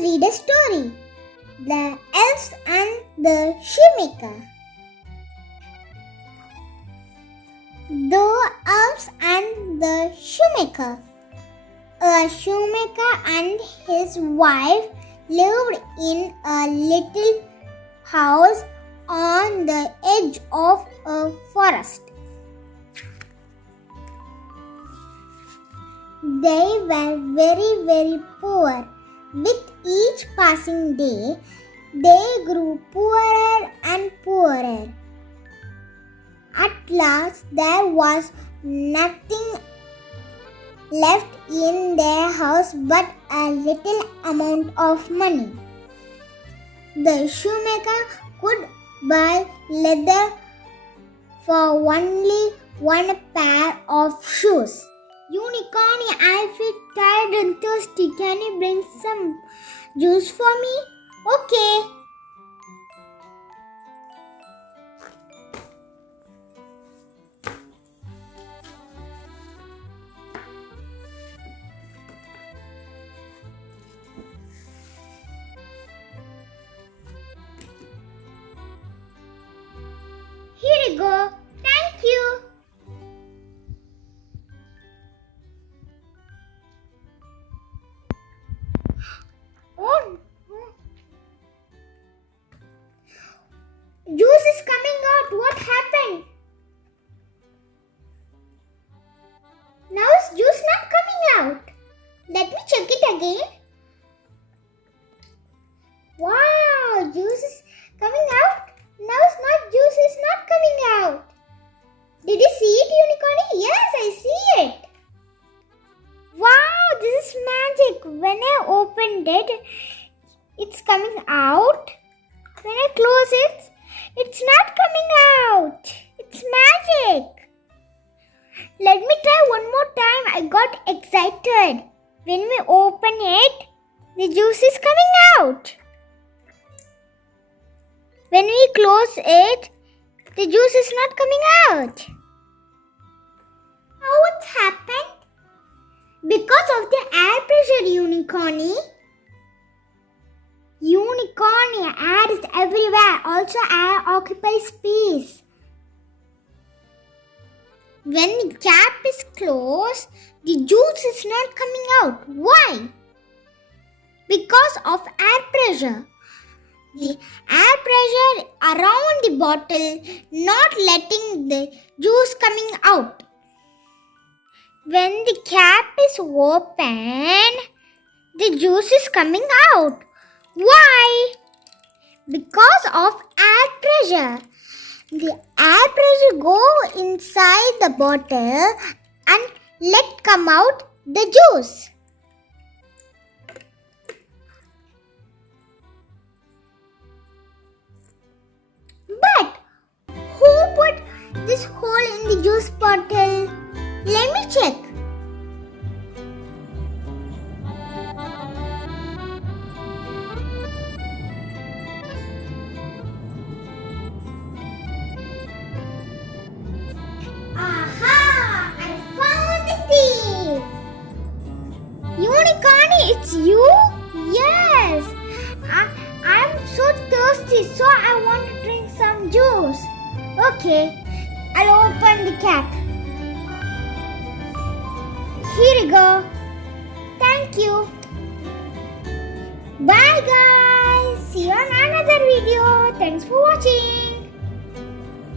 read a story. The Elves and the Shoemaker. The Elves and the Shoemaker. A shoemaker and his wife lived in a little house on the edge of a forest. They were very, very poor. With each passing day, they grew poorer and poorer. At last, there was nothing left in their house but a little amount of money. The shoemaker could buy leather for only one pair of shoes. Unicorn, I feel tired and thirsty. Can you bring some juice for me? Okay. Here you go. Thank you. Oh, juice is coming out. What happened? Now is juice not coming out? Let me check it again. Wow, juice is coming out. Now it's not juice is not coming out. Did you see it, Unicorn? Yes, I see it. Wow, this is magic. When I opened it, it's coming out. When I close it, it's not coming out. It's magic. Let me try one more time. I got excited. When we open it, the juice is coming out. When we close it, the juice is not coming out. How it happened? Because of the air pressure, Unicorny. Unicorny, air is everywhere. Also, air occupies space. When the cap is closed, the juice is not coming out. Why? Because of air pressure. The air pressure around the bottle not letting the juice coming out. When the cap is open, the juice is coming out. Why? Because of air pressure. The air pressure go inside the bottle and let come out the juice. But who put this hole in the juice bottle? Let me check. Aha! I found the thief! Unicorn, it's you? Yes! I'm so thirsty, so I want to drink some juice. Okay, I'll open the cap. Here you go. Thank you. Bye guys. See you on another video. Thanks for watching.